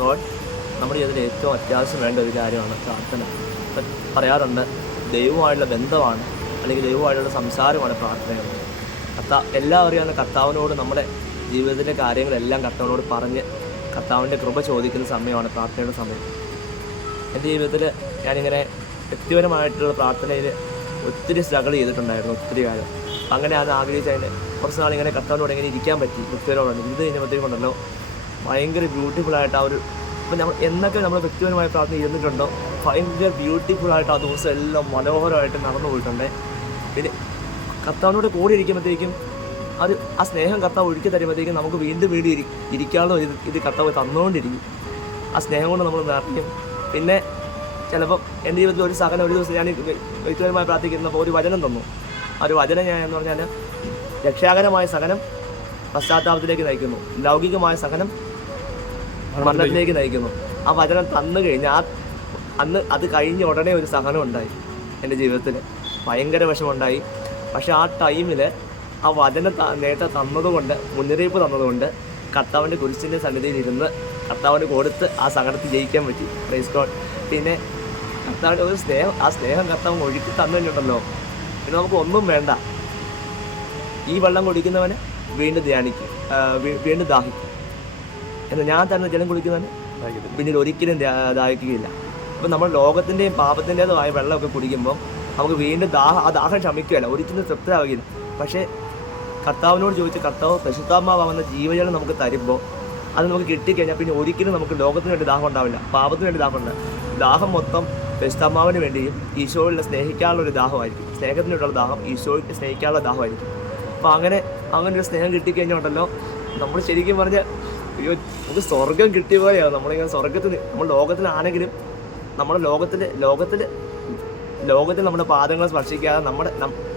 God നമ്മുടെ ജീവിതത്തിൽ ഏറ്റവും അത്യാവശ്യം വേണ്ട ഒരു കാര്യമാണ് പ്രാർത്ഥന. പറയാറുണ്ട് ദൈവമായിട്ടുള്ള ബന്ധമാണ് അല്ലെങ്കിൽ ദൈവമായിട്ടുള്ള സംസാരമാണ് പ്രാർത്ഥനകൾ. എല്ലാം അറിയാവുന്ന കർത്താവിനോട് നമ്മുടെ ജീവിതത്തിലെ കാര്യങ്ങളെല്ലാം കർത്താവിനോട് പറഞ്ഞ് കർത്താവിൻ്റെ കൃപ ചോദിക്കുന്ന സമയമാണ് പ്രാർത്ഥനയുടെ സമയം. എൻ്റെ ജീവിതത്തിൽ ഞാനിങ്ങനെ വ്യക്തിപരമായിട്ടുള്ള പ്രാർത്ഥനയിൽ ഒത്തിരി സ്ട്രഗിൾ ചെയ്തിട്ടുണ്ടായിരുന്നു ഒത്തിരി കാലം. അങ്ങനെ അത് ആഗ്രഹിച്ചതിന് കുറച്ച് നാളിങ്ങനെ കർത്താവിനോട് എങ്ങനെ ഇരിക്കാൻ പറ്റി വ്യക്തിപരമാണ്. ഇത് കഴിഞ്ഞപ്പോഴത്തേക്കും കൊണ്ടല്ലോ ഭയങ്കര ബ്യൂട്ടിഫുള്ളായിട്ട് ആ ഒരു ഇപ്പം എന്നൊക്കെ നമ്മൾ വ്യക്തിപരമായ പ്രാർത്ഥന ഇരുന്നിട്ടുണ്ടോ ഭയങ്കര ബ്യൂട്ടിഫുള്ളായിട്ട് ആ ദിവസം എല്ലാം മനോഹരമായിട്ട് നടന്നു പോയിട്ടുണ്ട്. പിന്നെ കർത്താവിനോട് കൂടി ഇരിക്കുമ്പോഴത്തേക്കും ആ സ്നേഹം കർത്താവ് ഒഴുക്കി തരുമ്പോഴത്തേക്കും നമുക്ക് വീണ്ടും ഇരിക്കാനുള്ള ഇത് കർത്താവ് തന്നുകൊണ്ടിരിക്കും. ആ സ്നേഹം കൊണ്ട് നമ്മൾ നിറയ്ക്കും. പിന്നെ ചിലപ്പം എൻ്റെ ജീവിതത്തിൽ ഒരു ദിവസം ഞാൻ വ്യക്തിപരമായി പ്രാർത്ഥിക്കുന്നപ്പോൾ ഒരു വചനം തന്നു. ആ ഒരു വചനം ഞാൻ എന്ന് പറഞ്ഞാൽ രക്ഷാകരമായ സഹനം പശ്ചാത്താപത്തിലേക്ക് നയിക്കുന്നു, ലൗകികമായ സഹനം മരണത്തിലേക്ക് നയിക്കുന്നു. ആ വചനം തന്നു കഴിഞ്ഞാൽ അന്ന് അത് കഴിഞ്ഞ ഉടനെ ഒരു സഹനം ഉണ്ടായി എൻ്റെ ജീവിതത്തിൽ. ഭയങ്കര വിഷമമുണ്ടായി. പക്ഷെ ആ ടൈമിൽ ആ വചനം നേരത്തെ തന്നതുകൊണ്ട്, മുന്നറിയിപ്പ് തന്നതുകൊണ്ട് കർത്താവിൻ്റെ കുരിശിൻ്റെ സന്നിധിയിൽ ഇരുന്ന് കർത്താവിന് കൊടുത്ത് ആ സഹനത്തിൽ ജയിക്കാൻ പറ്റി. Praise God. പിന്നെ കർത്താവിൻ്റെ ഒരു സ്നേഹം, ആ സ്നേഹം കർത്താവ് ഒഴുക്കി തന്നു കഴിഞ്ഞിട്ടുണ്ടല്ലോ, പിന്നെ നമുക്ക് ഒന്നും വേണ്ട. ഈ വെള്ളം കുടിക്കുന്നവന് വീണ്ടും വീണ്ടും ദാഹിക്കും. എന്നാൽ ഞാൻ തന്നെ ജലം കുടിക്കുന്നവന് പിന്നീട് ഒരിക്കലും ദാഹിക്കുകയില്ല. ഇപ്പം നമ്മൾ ലോകത്തിൻ്റെയും പാപത്തിൻ്റേതുമായ വെള്ളമൊക്കെ കുടിക്കുമ്പം നമുക്ക് വീണ്ടും ആ ദാഹം ശമിക്കുകയല്ല, ഒരിക്കലും തൃപ്തരാകുകയില്ല. പക്ഷേ കർത്താവിനോട് ചോദിച്ച് കർത്താവ് പരിശുദ്ധാത്മാവെന്ന ജീവജലം നമുക്ക് തരുമ്പോൾ അത് നമുക്ക് കിട്ടിക്കഴിഞ്ഞാൽ പിന്നെ ഒരിക്കലും നമുക്ക് ലോകത്തിന് വേണ്ടി ദാഹം ഉണ്ടാവില്ല, പാപത്തിന് വേണ്ടി ദാഹം ഉണ്ടാവില്ല. ദാഹം മൊത്തം പരിശുദ്ധാത്മാവിന് വേണ്ടിയും ഈശോയിലെ സ്നേഹിക്കാനുള്ള ഒരു ദാഹമായിരിക്കും. സ്നേഹത്തിനുള്ള ദാഹം ഈശോയ്ക്ക് സ്നേഹിക്കാനുള്ള ദാഹമായിരിക്കും. അപ്പോൾ അങ്ങനെ ഒരു സ്നേഹം കിട്ടിക്കഴിഞ്ഞുണ്ടല്ലോ, നമ്മൾ ശരിക്കും പറഞ്ഞാൽ അയ്യോ നമുക്ക് സ്വർഗം കിട്ടിയ പോലെയാണ്. നമ്മളിങ്ങനെ സ്വർഗത്തിൽ, നമ്മൾ ലോകത്തിലാണെങ്കിലും നമ്മുടെ ലോകത്തിൽ നമ്മുടെ പാദങ്ങൾ സ്പർശിക്കാതെ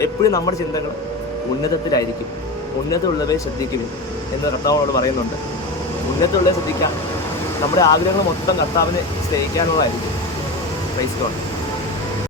എപ്പോഴും നമ്മുടെ ചിന്തകൾ ഉന്നതത്തിലായിരിക്കും. ഉന്നതമുള്ളവയെ ശ്രദ്ധിക്കും എന്ന് കർത്താവിനോട് പറയുന്നുണ്ട്. ഉന്നതമുള്ളവയെ ശ്രദ്ധിക്കാൻ നമ്മുടെ ആഗ്രഹങ്ങൾ മൊത്തം കർത്താവിനെ സ്നേഹിക്കാനുള്ളതായിരിക്കും. Praise God.